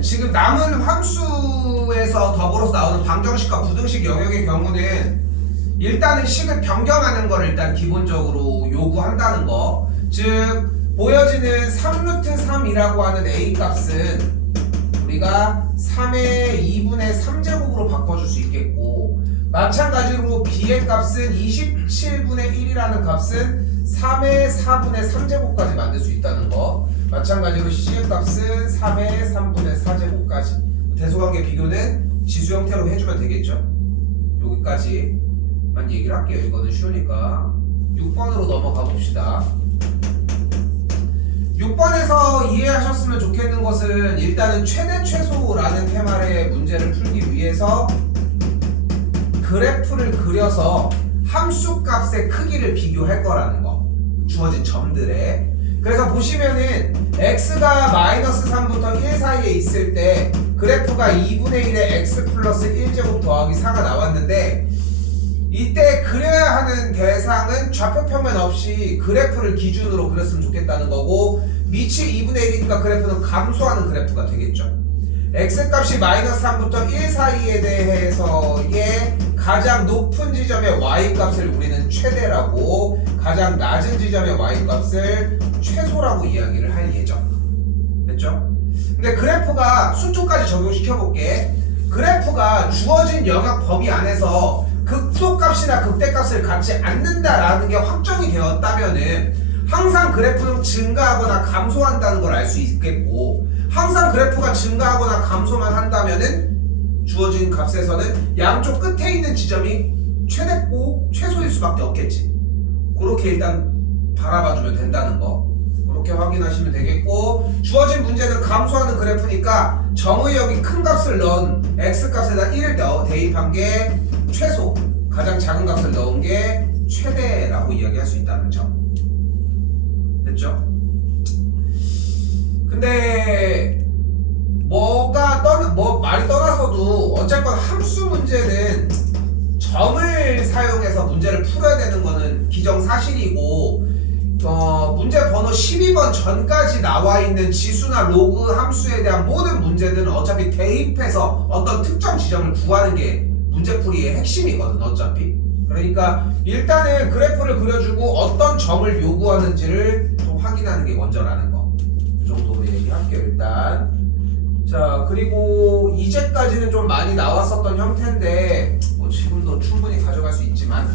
일단은 지금 남은 함수에서 더불어서 나오는 방정식과 부등식 영역의 경우는 일단은 식을 변경하는 걸 일단 기본적으로 요구한다는 거. 즉 보여지는 3루트 3이라고 하는 a 값은 우리가 3의 2분의 3제곱으로 바꿔줄 수 있겠고, 마찬가지로 b의 값은 27분의 1이라는 값은 3의 4분의 3제곱까지 만들 수 있다는 거. 마찬가지로 c의 값은 3의 3분의 4제곱까지. 대소관계 비교는 지수 형태로 해주면 되겠죠. 여기까지만 얘기를 할게요. 이거는 쉬우니까 6번으로 넘어가 봅시다. 6번에서 이해하셨으면 좋겠는 것은 일단은 최대 최소라는 테마의 문제를 풀기 위해서 그래프를 그려서 함수 값의 크기를 비교할 거라는 거. 주어진 점들에. 그래서 보시면은 x가 마이너스 3부터 1 사이에 있을 때 그래프가 2분의 1의 x 플러스 1제곱 더하기 4가 나왔는데, 이때 그려야 하는 대상은 좌표평면 없이 그래프를 기준으로 그렸으면 좋겠다는 거고, 밑이 2분의 1이니까 그래프는 감소하는 그래프가 되겠죠. x값이 마이너스 3부터 1 사이에 대해서의 가장 높은 지점의 y값을 우리는 최대라고, 가장 낮은 지점의 y값을 최소라고 이야기를 할 예정. 됐죠? 근데 그래프가 수초까지 적용시켜 볼게. 그래프가 주어진 영역 범위 안에서 극소값이나 극대값을 갖지 않는다라는 게 확정이 되었다면은 항상 그래프는 증가하거나 감소한다는 걸 알 수 있겠고, 항상 그래프가 증가하거나 감소만 한다면은 주어진 값에서는 양쪽 끝에 있는 지점이 최대고 최소일 수밖에 없겠지. 그렇게 일단 바라봐주면 된다는 거. 그렇게 확인하시면 되겠고, 주어진 문제는 감소하는 그래프니까 정의역이 큰 값을 넣은 x값에다 1을 대입한 게 최소, 가장 작은 값을 넣은 게 최대라고 이야기할 수 있다는 점. 됐죠? 근데 말이 떠나서도 어쨌건 함수 문제는 점을 사용해서 문제를 풀어야 되는 거는 기정사실이고, 문제 번호 12번 전까지 나와 있는 지수나 로그 함수에 대한 모든 문제들은 어차피 대입해서 어떤 특정 지점을 구하는 게 문제풀이의 핵심이거든 어차피. 그러니까 일단은 그래프를 그려주고 어떤 점을 요구하는지를 좀 확인하는 게 먼저라는 거. 이 정도로 얘기할게요 일단. 자, 그리고 이제까지는 좀 많이 나왔었던 형태인데 뭐 지금도 충분히 가져갈 수 있지만,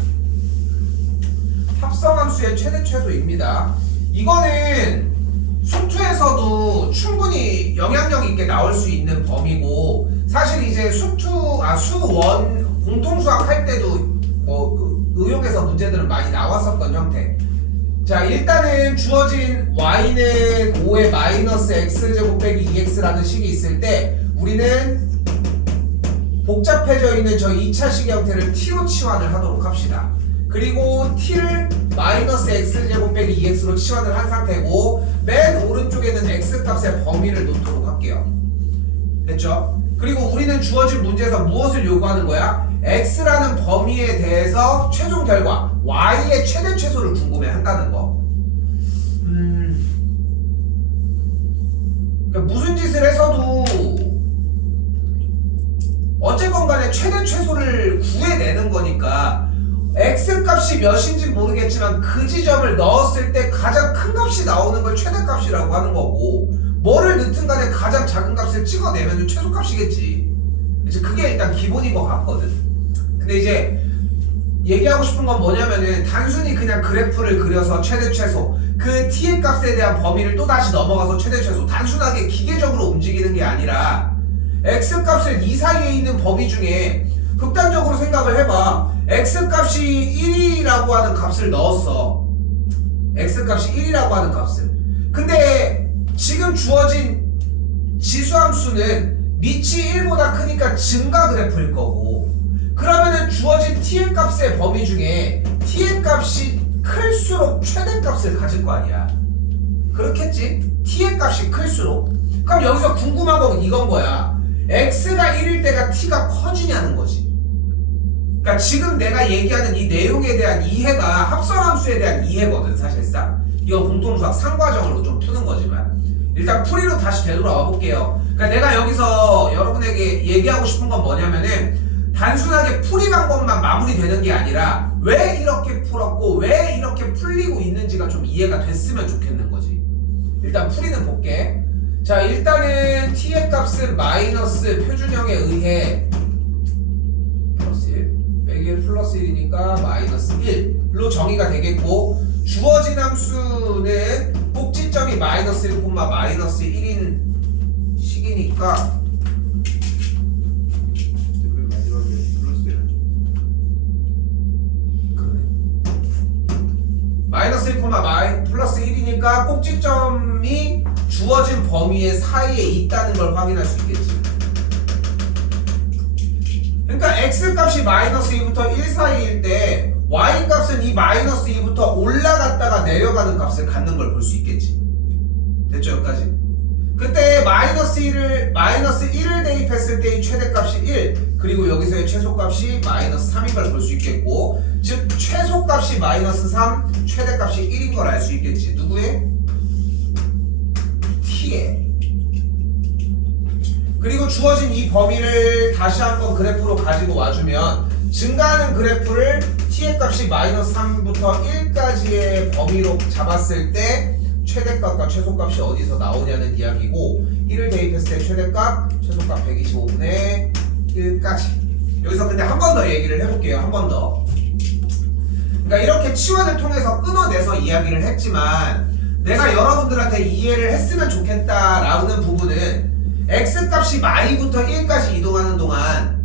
합성함수의 최대 최소입니다. 이거는 수투에서도 충분히 영향력 있게 나올 수 있는 범위고, 사실 이제 수원 공통수학 할 때도 의혹에서 문제들은 많이 나왔었던 형태. 자, 일단은 주어진 y는 5의 마이너스 x제곱 빼기 2x라는 식이 있을 때 우리는 복잡해져 있는 저 2차식의 형태를 t로 치환을 하도록 합시다. 그리고 t를 마이너스 x제곱 빼기 2x로 치환을 한 상태고, 맨 오른쪽에는 x값의 범위를 놓도록 할게요. 됐죠? 그리고 우리는 주어진 문제에서 무엇을 요구하는 거야? x라는 범위에 대해서 최종 결과 y의 최대 최소를 궁금해 한다는 거. 그러니까 무슨 짓을 해서도 어쨌건 간에 최대 최소를 구해내는 거니까 x값이 몇인지 모르겠지만 그 지점을 넣었을 때 가장 큰 값이 나오는 걸 최대값이라고 하는 거고, 뭐를 넣든 간에 가장 작은 값을 찍어내면 최소값이겠지. 이제 그게 일단 기본인 것 같거든. 근데 이제 얘기하고 싶은 건 뭐냐면은 단순히 그냥 그래프를 그려서 최대 최소, 그 t의 값에 대한 범위를 또 다시 넘어가서 최대 최소, 단순하게 기계적으로 움직이는 게 아니라 x값을 이 사이에 있는 범위 중에 극단적으로 생각을 해봐. x값이 1이라고 하는 값을 넣었어. x값이 1이라고 하는 값을. 근데 지금 주어진 지수함수는 밑이 1보다 크니까 증가 그래프일 거고, 그러면은 주어진 t의 값의 범위 중에 t의 값이 클수록 최대값을 가질 거 아니야. 그렇겠지? t의 값이 클수록. 그럼 여기서 궁금한 건 이건 거야. x가 1일 때가 t가 커지냐는 거지. 그러니까 지금 내가 얘기하는 이 내용에 대한 이해가 합성함수에 대한 이해거든 사실상. 이건 공통수학 상과정으로 좀 푸는 거지만 일단 풀이로 다시 되돌아와 볼게요. 그러니까 내가 여기서 여러분에게 얘기하고 싶은 건 뭐냐면은 단순하게 풀이 방법만 마무리되는 게 아니라 왜 이렇게 풀었고 왜 이렇게 풀리고 있는지가 좀 이해가 됐으면 좋겠는 거지. 일단 풀이는 볼게. 자, 일단은 t의 값은 마이너스 표준형에 의해 플러스 1 빼기 1 플러스 1이니까 마이너스 1로 정의가 되겠고, 주어진 함수는 꼭지점이 마이너스 1, 마이너스 1인 식이니까 마이너스 1, 플러스 1이니까 꼭지점이 주어진 범위의 사이에 있다는 걸 확인할 수 있겠지. 그러니까 x값이 마이너스 2부터 1 사이일 때 y값은 이 마이너스 2부터 올라갔다가 내려가는 값을 갖는 걸 볼 수 있겠지. 됐죠? 여기까지? 그때 마이너스 1을 대입했을 때의 최대값이 1, 그리고 여기서의 최소값이 마이너스 3인 걸 볼 수 있겠고, 즉 최소값이 마이너스 3, 최대값이 1인 걸 알 수 있겠지. 누구의? t의. 그리고 주어진 이 범위를 다시 한번 그래프로 가지고 와주면 증가하는 그래프를 t의 값이 마이너스 3부터 1까지의 범위로 잡았을 때 최대값과 최소값이 어디서 나오냐는 이야기고, 1을 대입했을 때 최대값, 최소값 125분의 1까지. 여기서 근데 한 번 더 얘기를 해볼게요. 한 번 더. 그러니까 이렇게 치환을 통해서 끊어내서 이야기를 했지만 내가 여러분들한테 이해를 했으면 좋겠다라는 부분은 x값이 마이부터 1까지 이동하는 동안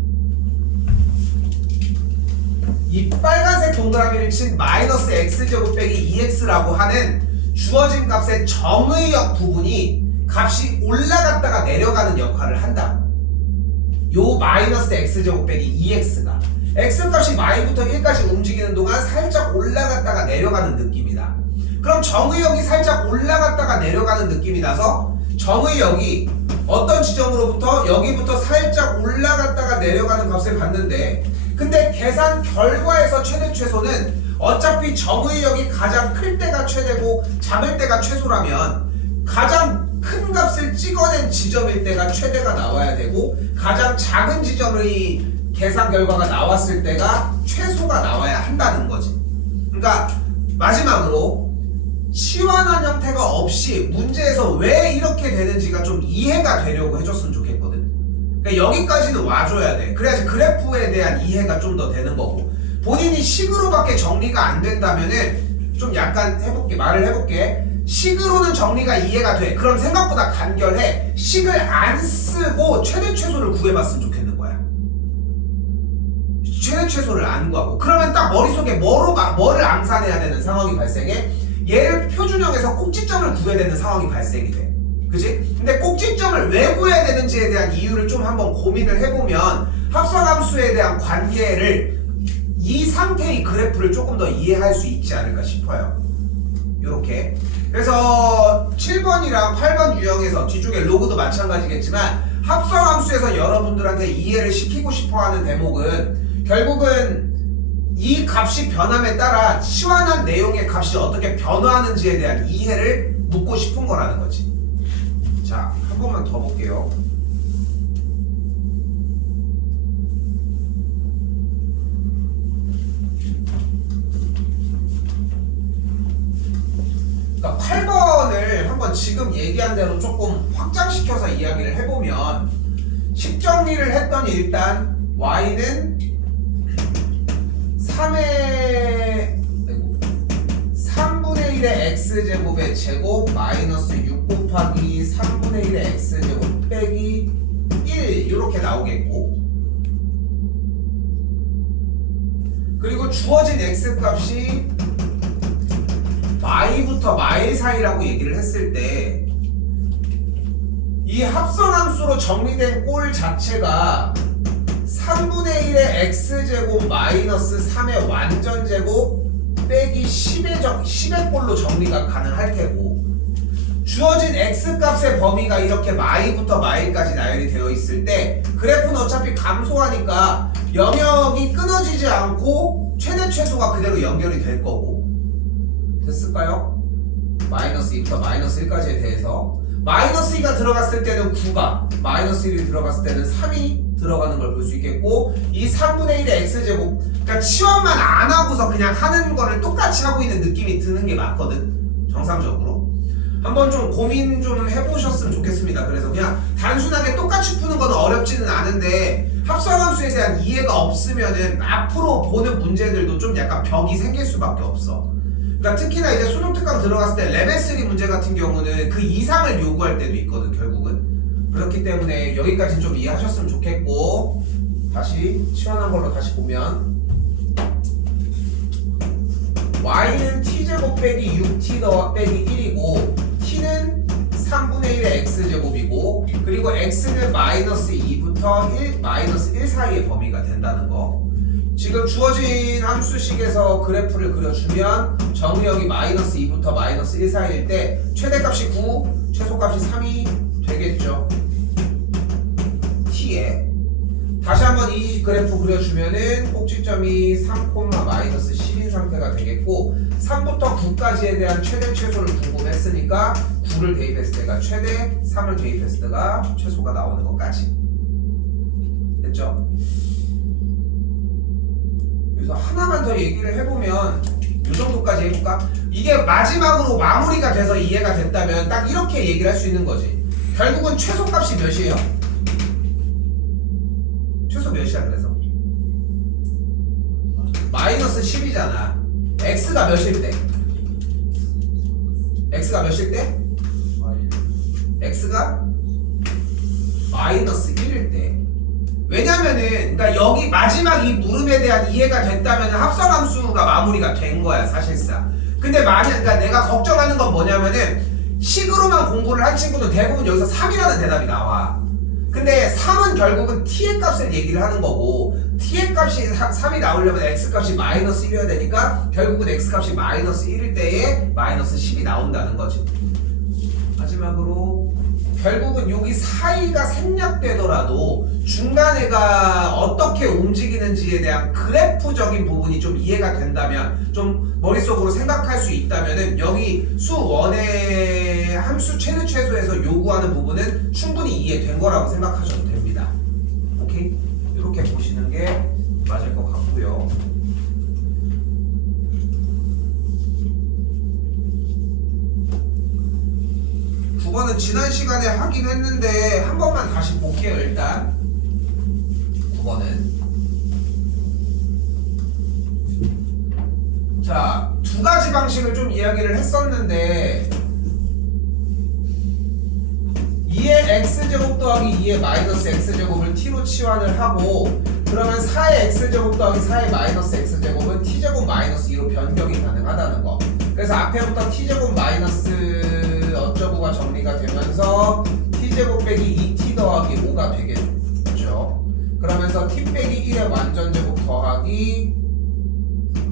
이 빨간색 동그라미를 친 마이너스 x제곱 빼기 2x라고 하는 주어진 값의 정의역 부분이 값이 올라갔다가 내려가는 역할을 한다. 요 마이너스 x제곱 빼기 2x가 x값이 마이부터 1까지 움직이는 동안 살짝 올라갔다가 내려가는 느낌이다. 그럼 정의역이 살짝 올라갔다가 내려가는 느낌이 나서 정의역이 어떤 지점으로부터 여기부터 살짝 올라갔다가 내려가는 값을 받는데, 근데 계산 결과에서 최대 최소는 어차피 정의역이 가장 클 때가 최대고 작을 때가 최소라면 가장 큰 값을 찍어낸 지점일 때가 최대가 나와야 되고, 가장 작은 지점의 계산 결과가 나왔을 때가 최소가 나와야 한다는 거지. 그러니까 마지막으로 치환한 형태가 없이 문제에서 왜 이렇게 되는지가 좀 이해가 되려고 해줬으면 좋겠거든. 그러니까 여기까지는 와줘야 돼. 그래야지 그래프에 대한 이해가 좀 더 되는 거고, 본인이 식으로밖에 정리가 안 된다면은 좀 약간 말을 해볼게. 식으로는 정리가 이해가 돼. 그럼 생각보다 간결해. 식을 안 쓰고 최대 최소를 구해봤으면 좋겠는 거야. 최대 최소를 안 구하고, 그러면 딱 머릿속에 뭐를 암산해야 되는 상황이 발생해? 얘를 표준형에서 꼭지점을 구해야 되는 상황이 발생이 돼. 그치? 근데 꼭지점을 왜 구해야 되는지에 대한 이유를 좀 한번 고민을 해보면 합성함수에 대한 관계를, 이 상태의 그래프를 조금 더 이해할 수 있지 않을까 싶어요. 요렇게. 그래서 7번이랑 8번 유형에서 뒤쪽에 로그도 마찬가지겠지만 합성함수에서 여러분들한테 이해를 시키고 싶어하는 대목은 결국은 이 값이 변함에 따라 치환한 내용의 값이 어떻게 변화하는지에 대한 이해를 묻고 싶은 거라는 거지. 자, 한 번만 더 볼게요. 그러니까 8번을 한번 지금 얘기한 대로 조금 확장시켜서 이야기를 해보면, 식정리를 했더니 일단 y는 3분의 1의 x제곱의 제곱 마이너스 6 곱하기 3분의 1의 x제곱 빼기 1 이렇게 나오겠고, 그리고 주어진 x값이 마이부터 마일 사이라고 얘기를 했을 때 이 합성함수로 정리된 꼴 자체가 3분의 1의 x제곱 마이너스 3의 완전제곱 빼기 10의 꼴로 정리가 가능할 테고, 주어진 x값의 범위가 이렇게 마이부터 마일까지 나열이 되어 있을 때 그래프는 어차피 감소하니까 영역이 끊어지지 않고 최대 최소가 그대로 연결이 될 거고, 됐을까요? 마이너스 2부터 마이너스 1까지에 대해서 마이너스 2가 들어갔을 때는 9가, 마이너스 1이 들어갔을 때는 3이 들어가는 걸 볼 수 있겠고, 이 3분의 1의 x제곱, 그러니까 치환만 안 하고서 그냥 하는 거를 똑같이 하고 있는 느낌이 드는 게 맞거든, 정상적으로. 한번 좀 고민 좀 해보셨으면 좋겠습니다. 그래서 그냥 단순하게 똑같이 푸는 건 어렵지는 않은데 합성함수에 대한 이해가 없으면은 앞으로 보는 문제들도 좀 약간 벽이 생길 수밖에 없어. 그러니까 특히나 이제 수능 특강 들어갔을 때 레벨 3 문제 같은 경우는 그 이상을 요구할 때도 있거든, 결국은. 그렇기 때문에 여기까지 좀 이해하셨으면 좋겠고, 다시 시원한 걸로 다시 보면 y는 t제곱 빼기 6t 빼기 1이고 t는 3분의 1의 x제곱이고, 그리고 x는 마이너스 2부터 1 사이의 범위가 된다는 거. 지금 주어진 함수식에서 그래프를 그려주면 정의역이 마이너스 2부터 마이너스 1 사이일 때 최대값이 9, 최소값이 3이 되겠죠, t에. 다시 한번 이 그래프 그려주면은 꼭지점이 3, 마이너스 10인 상태가 되겠고, 3부터 9까지에 대한 최대 최소를 궁금했으니까 9를 대입했을 때가 최대, 3을 대입했을 때가 최소가 나오는 것까지. 됐죠? 그래서 하나만 더 얘기를 해보면 이 정도까지 해볼까? 이게 마지막으로 마무리가 돼서 이해가 됐다면 딱 이렇게 얘기를 할 수 있는 거지. 결국은 최소값이 몇이에요? 최소 몇이야 그래서? 마이너스 10이잖아. x가 몇일 때? x가 몇일 때? x가 마이너스 1일 때. 왜냐면은 그러니까 여기 마지막 이 물음에 대한 이해가 됐다면 합성함수가 마무리가 된 거야 사실상. 근데 그러니까 내가 걱정하는 건 뭐냐면은 식으로만 공부를 한 친구는 대부분 여기서 3이라는 대답이 나와. 근데 3은 결국은 t의 값을 얘기를 하는 거고, t의 값이 3이 나오려면 x값이 마이너스 1이어야 되니까 결국은 x값이 마이너스 1일 때에 마이너스 10이 나온다는 거지. 마지막으로 결국은 여기 사이가 생략되더라도 중간에가 어떻게 움직이는지에 대한 그래프적인 부분이 좀 이해가 된다면, 좀 머릿속으로 생각할 수 있다면은 여기 수 1의 함수 최대최소에서 요구하는 부분은 충분히 이해된 거라고 생각하셔도 됩니다. 오케이? 이렇게 보시는 게 맞을 것 같고요. 그거는 지난 시간에 하긴 했는데 한 번만 다시 볼게요. 일단 9번은 자, 두 가지 방식을 좀 이야기를 했었는데 2의 x제곱 더하기 2의 마이너스 x제곱을 t로 치환을 하고, 그러면 4의 x제곱 더하기 4의 마이너스 x제곱은 t제곱 마이너스 2로 변경이 가능하다는 거. 그래서 앞에부터 t제곱 마이너스 어쩌고가 정리가 되면서 t제곱 빼기 2t 더하기 5가 되겠죠. 그러면서 t 빼기 1의 완전제곱 더하기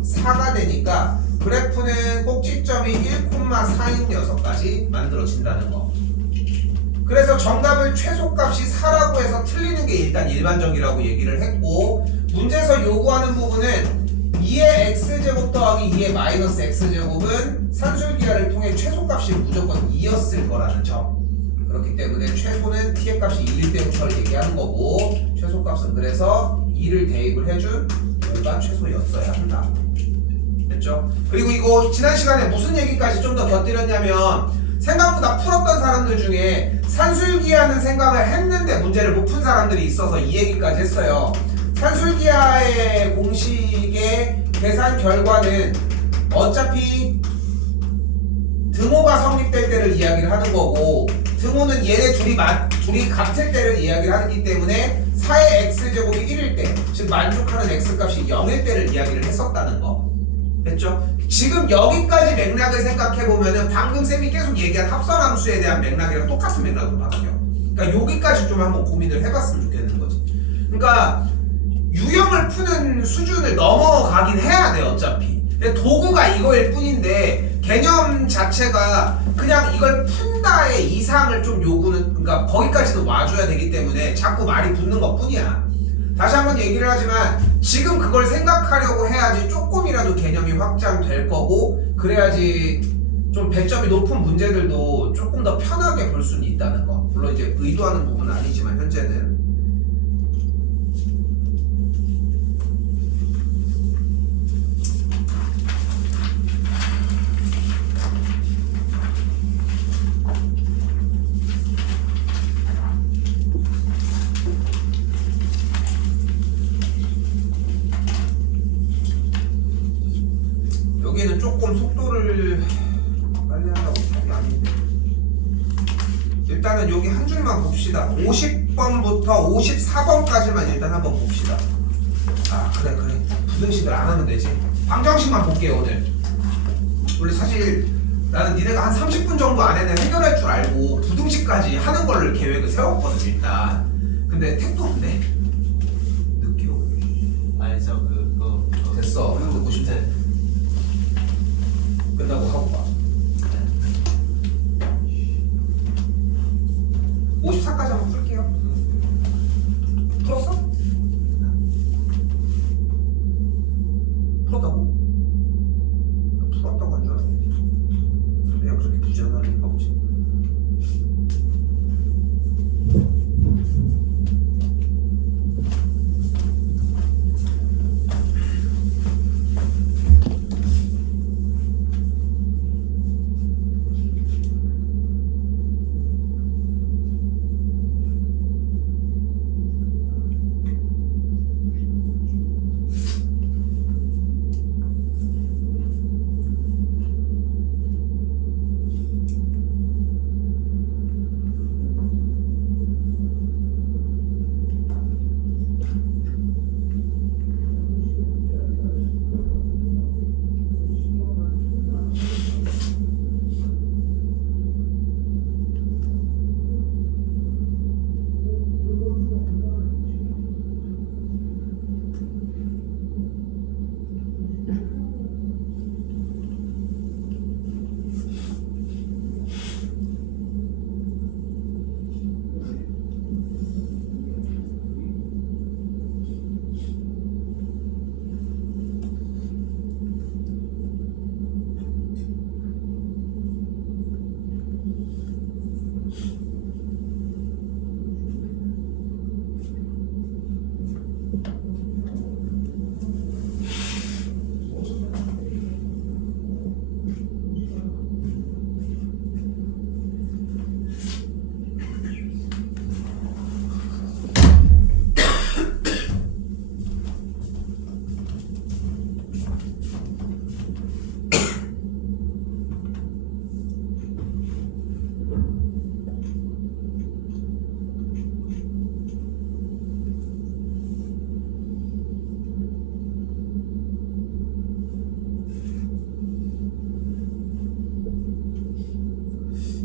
4가 되니까 그래프는 꼭지점이 1,4인 녀석까지 만들어진다는 거. 그래서 정답을 최소값이 4라고 해서 틀리는 게 일단 일반적이라고 얘기를 했고, 문제에서 요구하는 부분은 2의 x제곱 더하기 2의 마이너스 x제곱은 산술기하를 통해 최소값이 무조건 2였을 거라는 점. 그렇기 때문에 최소는 t의 값이 2일 때부터 얘기하는 거고, 최소값은 그래서 2를 대입을 해준 5가 최소였어야 한다. 됐죠? 그리고 이거 지난 시간에 무슨 얘기까지 좀 더 곁들였냐면, 생각보다 풀었던 사람들 중에 산술기하는 생각을 했는데 문제를 못 푼 사람들이 있어서 이 얘기까지 했어요. 산술기하의 공식의 계산 결과는 어차피 등호가 성립될 때를 이야기를 하는 거고, 등호는 얘네 둘이 같을 때를 이야기를 하기 때문에 4의 x제곱이 1일 때, 즉 만족하는 x값이 0일 때를 이야기를 했었다는 거. 됐죠? 지금 여기까지 맥락을 생각해보면은 방금 쌤이 계속 얘기한 합성함수에 대한 맥락이랑 똑같은 맥락으로 바뀌어. 그러니까 여기까지 좀 한번 고민을 해봤으면 좋겠는 거지. 그러니까 유형을 푸는 수준을 넘어가긴 해야 돼 어차피. 근데 도구가 이거일 뿐인데 개념 자체가 그냥 이걸 푼다의 이상을 좀 요구는, 그러니까 거기까지도 와줘야 되기 때문에 자꾸 말이 붙는 것 뿐이야. 다시 한번 얘기를 하지만 지금 그걸 생각하려고 해야지 조금이라도 개념이 확장될 거고, 그래야지 좀 배점이 높은 문제들도 조금 더 편하게 볼 수는 있다는 거. 물론 이제 의도하는 부분은 아니지만 현재는. 여기는 조금 속도를 빨리 한다고 답이 아닌데. 일단은 여기 한 줄만 봅시다. 50번부터 54번까지만 일단 한번 봅시다. 아 그래 부등식을 안 하면 되지. 방정식만 볼게요 오늘. 원래 사실 나는 니네가 한 30분 정도 안에는 해결할 줄 알고 부등식까지 하는 걸 계획을 세웠거든 일단. 근데 택도 없네. 느껴. 아니 저 됐어. 듣고 싶어. 끝나고 하고 봐. 54까지 한번 풀게요. 풀었어? 풀었다고? 나 풀었다고 한 줄 알았는데 그냥 그렇게 부지런하니까 보지.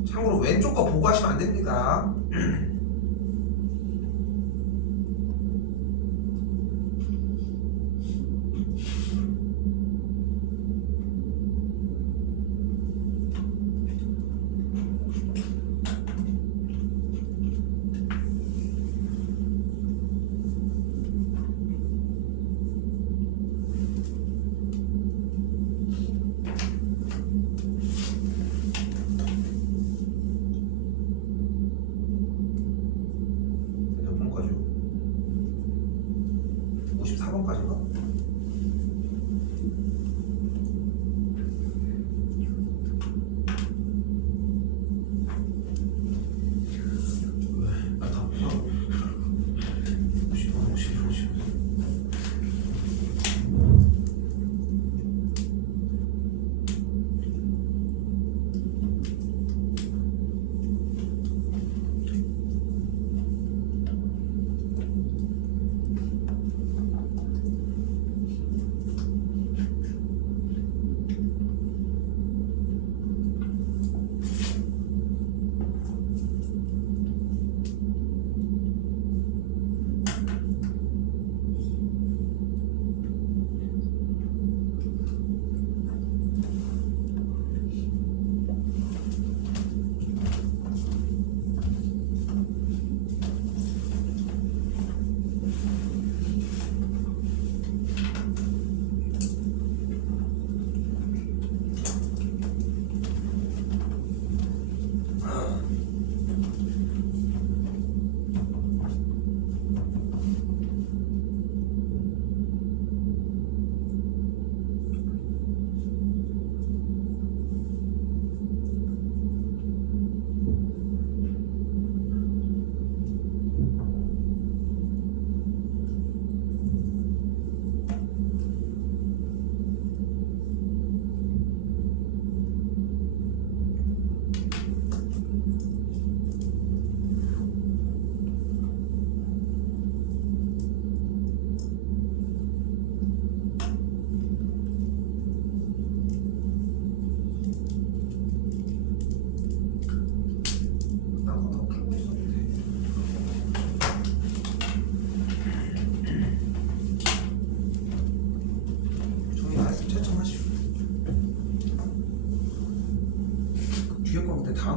참고로 왼쪽 거 보고 하시면 안 됩니다. 몇 번까지? 54번까지인가? 아, 다 없어. 50번, 50.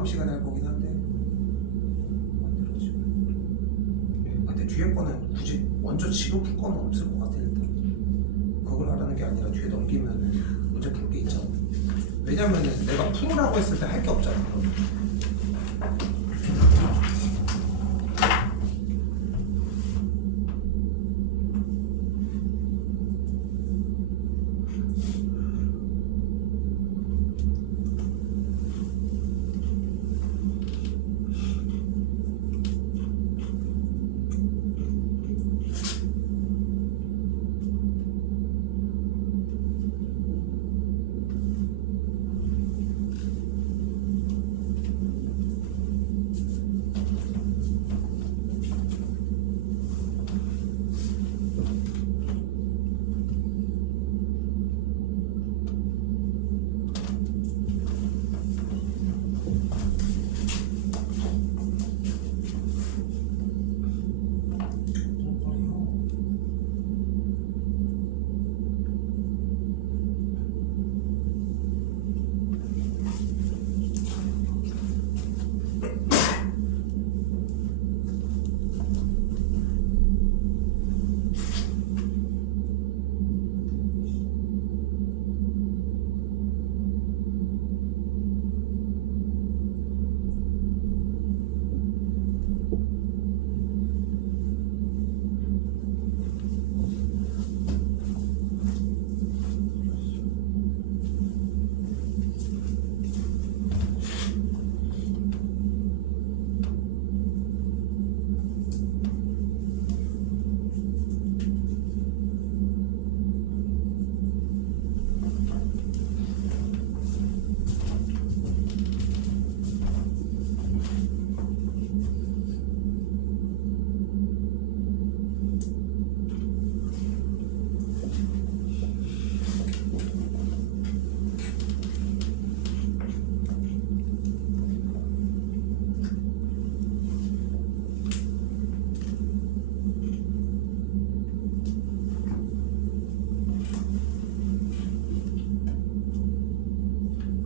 시간에 할 거긴 한데 만들어지고. 근데 뒤에 거는 굳이 먼저 지금 풀 거는 없을 것 같아. 일단 그걸 하라는 게 아니라 뒤에 넘기면은 문제 풀 게 있잖아. 왜냐면은 내가 풀으라고 했을 때 할 게 없잖아. 그럼.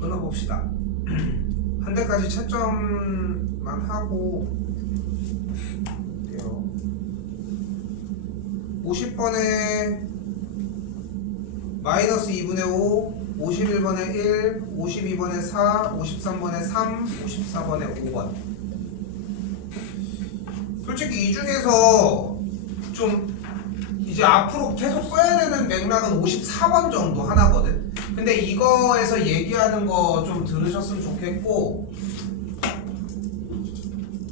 끊어봅시다. 한 대까지 채점만 하고 볼게요. 50번에 마이너스 2분의 5, 51번에 1, 52번에 4, 53번에 3, 54번에 5번. 솔직히 이 중에서 좀 이제 앞으로 계속 써야 되는 맥락은 54번 정도 하나거든. 근데 이거에서 얘기하는 거 좀 들으셨으면 좋겠고,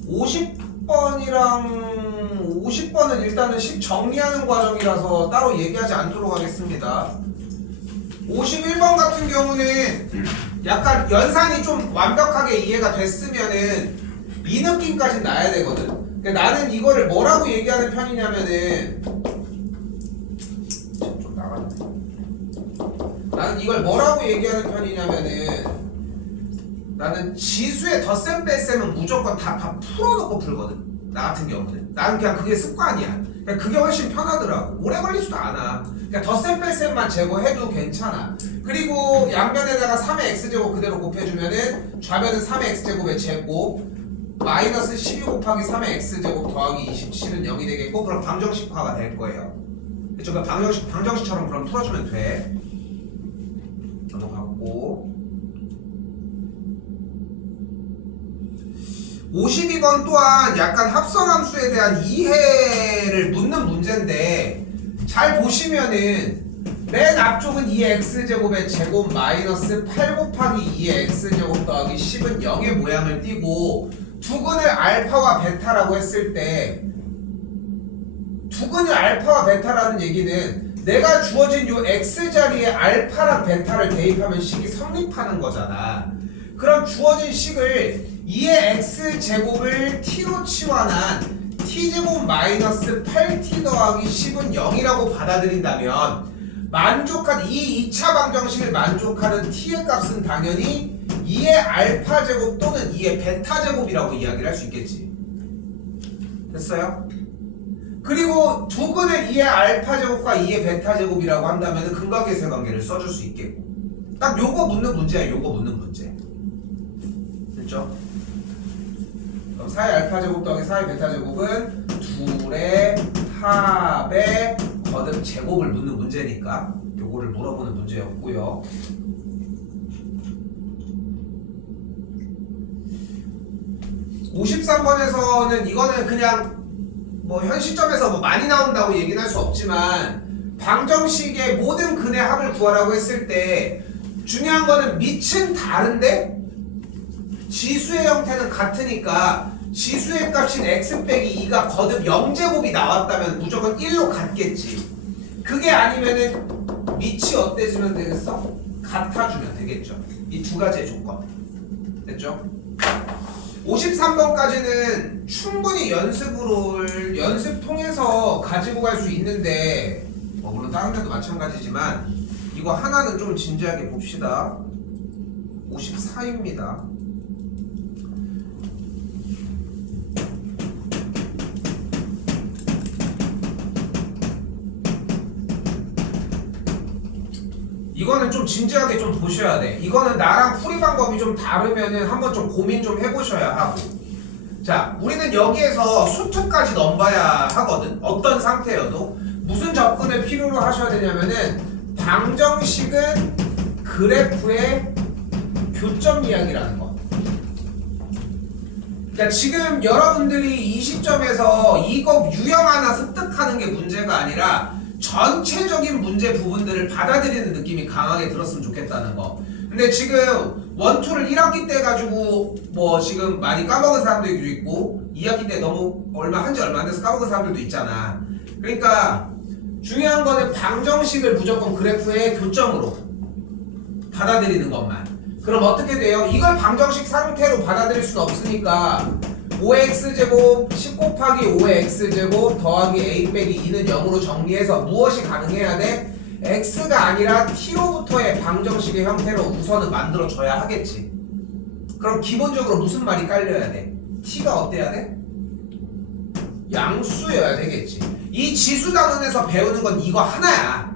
50번은 일단은 식 정리하는 과정이라서 따로 얘기하지 않도록 하겠습니다. 51번 같은 경우는 약간 연산이 좀 완벽하게 이해가 됐으면은 이 느낌까지 나야 되거든. 그러니까 나는 이거를 뭐라고 얘기하는 편이냐면은, 좀 나갔네. 나는 이걸 뭐라고 얘기하는 편이냐면은, 나는 지수의 덧셈 뺄셈은 무조건 다 풀어놓고 풀거든. 나 같은 경우는. 나는 그냥 그게 습관이야. 그냥 그게 훨씬 편하더라고. 오래 걸리지도 않아. 그냥 덧셈 뺄셈만 제거해도 괜찮아. 그리고 양변에다가 3의 x제곱 그대로 곱해주면은 좌변은 3의 x제곱의 제곱 마이너스 12 곱하기 3의 x제곱 더하기 27은 0이 되겠고, 그럼 방정식화가 될 거예요. 그쵸? 그 방정식처럼 그럼 풀어주면 돼. 넘어갔고, 52번 또한 약간 합성함수에 대한 이해를 묻는 문제인데, 잘 보시면은 맨 앞쪽은 2의 x제곱의 제곱 마이너스 8 곱하기 2의 x제곱 더하기 10은 0의 모양을 띄고, 두근을 알파와 베타라고 했을 때, 두근을 알파와 베타라는 얘기는 내가 주어진 요 x자리에 알파랑 베타를 대입하면 식이 성립하는 거잖아. 그럼 주어진 식을 2의 x제곱을 t로 치환한 t제곱 마이너스 8t 더하기 10은 0이라고 받아들인다면, 만족한 이 2차 방정식을 만족하는 t의 값은 당연히 2의 알파 제곱 또는 2의 베타 제곱이라고 이야기를 할 수 있겠지. 됐어요? 그리고 두근의 2의 알파 제곱과 2의 베타 제곱이라고 한다면 근각계세 관계를 써줄 수 있겠고, 딱 요거 묻는 문제야. 요거 묻는 문제. 됐죠? 4의 알파 제곱 더하기 4의 베타 제곱은 둘의 합의 거듭 제곱을 묻는 문제니까 요거를 물어보는 문제였고요. 53번에서는 이거는 그냥 뭐 현 시점에서 뭐 많이 나온다고 얘기는 할 수 없지만 방정식의 모든 근의 합을 구하라고 했을 때 중요한 거는 밑은 다른데 지수의 형태는 같으니까 지수의 값인 x 빼기 2가 거듭 0제곱이 나왔다면 무조건 1로 같겠지. 그게 아니면은 밑이 어때지면 되겠어? 같아주면 되겠죠. 이 두 가지의 조건 됐죠? 53번까지는 충분히 연습 통해서 가지고 갈 수 있는데 물론 다른 데도 마찬가지지만 이거 하나는 좀 진지하게 봅시다. 54입니다. 이거는 좀 진지하게 좀 보셔야 돼. 이거는 나랑 풀이 방법이 좀 다르면은 한번 좀 고민 좀 해보셔야 하고. 자, 우리는 여기에서 수투까지 넘봐야 하거든. 어떤 상태여도. 무슨 접근을 필요로 하셔야 되냐면은 방정식은 그래프의 교점 이야기라는 거. 그러니까 지금 여러분들이 이 시점에서 이거 유형 하나 습득하는 게 문제가 아니라 전체적인 문제 부분들을 받아들이는 느낌이 강하게 들었으면 좋겠다는 거. 근데 지금 원투를 1학기 때 가지고 뭐 지금 많이 까먹은 사람들도 있고 2학기 때 너무 한지 얼마 안 돼서 까먹은 사람들도 있잖아. 그러니까 중요한 거는 방정식을 무조건 그래프의 교점으로 받아들이는 것만. 그럼 어떻게 돼요? 이걸 방정식 상태로 받아들일 수는 없으니까 5x제곱 10 곱하기 5의 x제곱 더하기 a 빼기 2는 0으로 정리해서 무엇이 가능해야 돼? x가 아니라 t로부터의 방정식의 형태로 우선은 만들어줘야 하겠지. 그럼 기본적으로 무슨 말이 깔려야 돼? t가 어때야 돼? 양수여야 되겠지. 이 지수 단원에서 배우는 건 이거 하나야.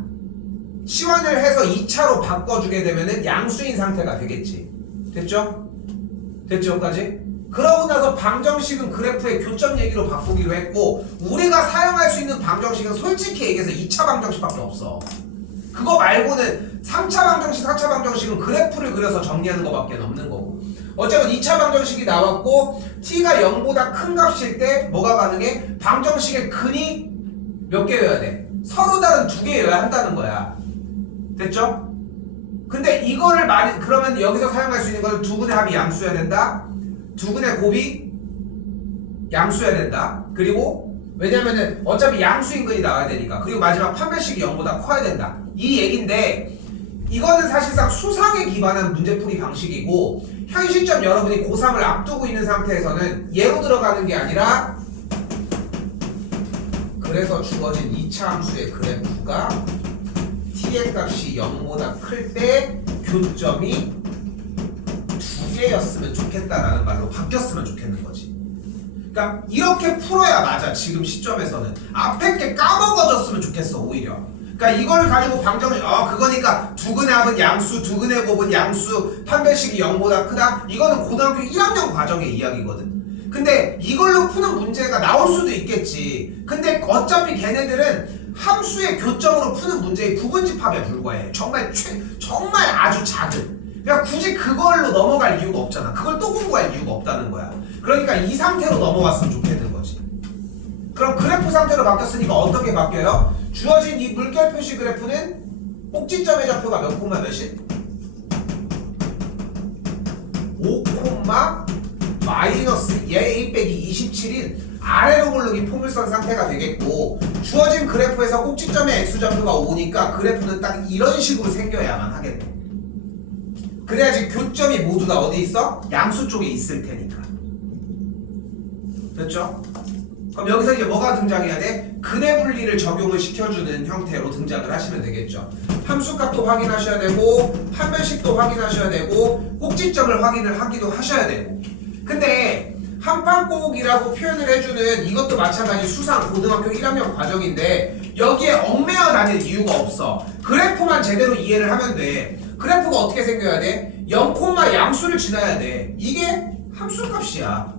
치환을 해서 2차로 바꿔주게 되면은 양수인 상태가 되겠지. 됐죠? 됐죠? 여기까지? 그러고 나서 방정식은 그래프의 교점 얘기로 바꾸기로 했고 우리가 사용할 수 있는 방정식은 솔직히 얘기해서 2차 방정식밖에 없어. 그거 말고는 3차 방정식, 4차 방정식은 그래프를 그려서 정리하는 것밖에 없는 거고. 어쨌든 2차 방정식이 나왔고 t가 0보다 큰 값일 때 뭐가 가능해? 방정식의 근이 몇 개여야 돼? 서로 다른 두 개여야 한다는 거야. 됐죠? 근데 이거를 그러면 여기서 사용할 수 있는 거는 두 근의 합이 양수여야 된다. 두 근의 곱이 양수여야 된다. 그리고 왜냐면은 어차피 양수인 근이 나와야 되니까. 그리고 마지막 판별식이 0보다 커야 된다. 이 얘긴데 이거는 사실상 수상에 기반한 문제풀이 방식이고 현 시점 여러분이 고3을 앞두고 있는 상태에서는 예로 들어가는 게 아니라 그래서 주어진 2차 함수의 그래프가 t의 값이 0보다 클 때 교점이 두 개였으면 좋겠다라는 말로 바뀌었으면 좋겠는 거지. 그러니까 이렇게 풀어야 맞아. 지금 시점에서는 앞에 게 까먹어졌으면 좋겠어. 오히려 그러니까 이걸 가지고 방정식 그거니까 두 근의 합은 양수, 두 근의 곱은 양수, 판별식이 0보다 크다. 이거는 고등학교 1학년 과정의 이야기거든. 근데 이걸로 푸는 문제가 나올 수도 있겠지. 근데 어차피 걔네들은 함수의 교점으로 푸는 문제의 부분집합에 불과해. 정말 아주 작은. 그러니까 굳이 그걸로 넘어갈 이유가 없잖아. 그걸 또 공부할 이유가 없다는 거야. 그러니까 이 상태로 넘어갔으면 좋겠는 거지. 그럼 그래프 상태로 바뀌었으니까 어떻게 바뀌어요? 주어진 이 물결 표시 그래프는 꼭지점의 좌표가 몇 콤마 몇이? 5 콤마 마이너스 a 빼기 27인 아래로 고르기 포물선 상태가 되겠고 주어진 그래프에서 꼭지점의 x좌표가 5니까 그래프는 딱 이런 식으로 생겨야만 하겠네. 그래야지 교점이 모두 다 어디 있어? 양수 쪽에 있을 테니까. 됐죠? 그럼 여기서 이제 뭐가 등장해야 돼? 근의 분리를 적용을 시켜주는 형태로 등장을 하시면 되겠죠. 함수값도 확인하셔야 되고 판별식도 확인하셔야 되고 꼭지점을 확인을 하기도 하셔야 되고. 근데 한판꼭이라고 표현을 해주는 이것도 마찬가지 수상 고등학교 1학년 과정인데 여기에 얽매여 다닐 이유가 없어. 그래프만 제대로 이해를 하면 돼. 그래프가 어떻게 생겨야 돼? 0, 양수를 지나야 돼. 이게 함수값이야.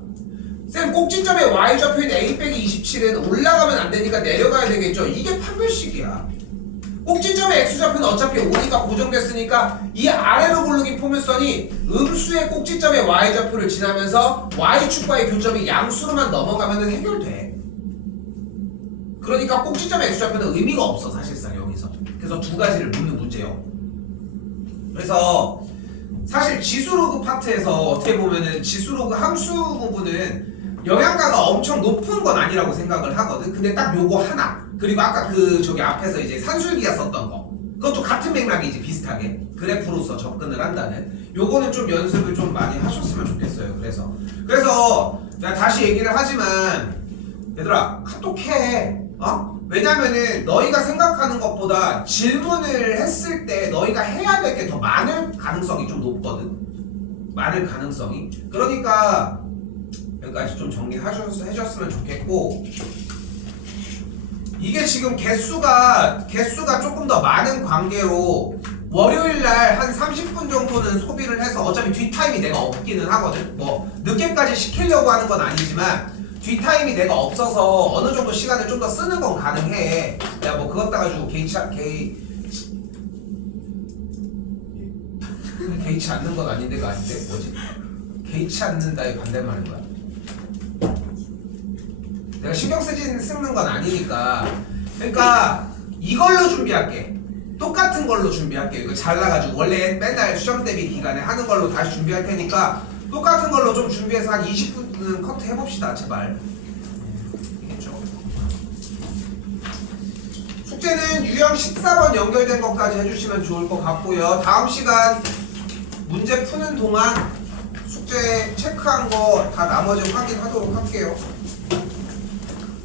쌤 꼭지점에 y좌표인 a 빼기 27은 올라가면 안 되니까 내려가야 되겠죠. 이게 판별식이야. 꼭지점의 x좌표는 어차피 5니까 고정됐으니까 이 아래로 고르기 포물선이 음수의 꼭지점의 y좌표를 지나면서 y축과의 교점이 양수로만 넘어가면 해결돼. 그러니까 꼭지점의 x좌표는 의미가 없어 사실상 여기서. 그래서 두 가지를 묻는 문제예요. 그래서 사실 지수로그 파트에서 어떻게 보면은 지수로그 함수 부분은 영양가가 엄청 높은 건 아니라고 생각을 하거든. 근데 딱 요거 하나, 그리고 아까 그 저기 앞에서 이제 산술기가 썼던 거, 그것도 같은 맥락이지. 비슷하게 그래프로서 접근을 한다는 요거는 좀 연습을 좀 많이 하셨으면 좋겠어요. 그래서 내가 다시 얘기를 하지만 얘들아 카톡해. 왜냐면은 너희가 생각하는 것보다 질문을 했을 때 너희가 해야 될 게 더 많을 가능성이 좀 높거든. 많을 가능성이. 그러니까 여기까지 좀 정리해줬으면 좋겠고, 이게 지금 개수가 조금 더 많은 관계로 월요일날 한 30분 정도는 소비를 해서, 어차피 뒷타임이 내가 없기는 하거든. 뭐 늦게까지 시키려고 하는 건 아니지만 뒷타임이 내가 없어서 어느 정도 시간을 좀 더 쓰는 건 가능해. 내가 뭐 그것 따가지고 개의치 않는 건 아닌데가 아닌데 뭐지? 개의치 않는다의 반대말인 거야. 내가 신경 쓰는 건 아니니까. 그러니까 이걸로 준비할게. 똑같은 걸로 준비할게. 이거 잘라가지고 원래 맨날 수정 대비 기간에 하는 걸로 다시 준비할 테니까 똑같은 걸로 좀 준비해서 한 20분은 커트 해봅시다 제발. 알겠죠? 숙제는 유형 14번 연결된 것까지 해주시면 좋을 것 같고요. 다음 시간 문제 푸는 동안 숙제 체크한 거 다 나머지 확인하도록 할게요.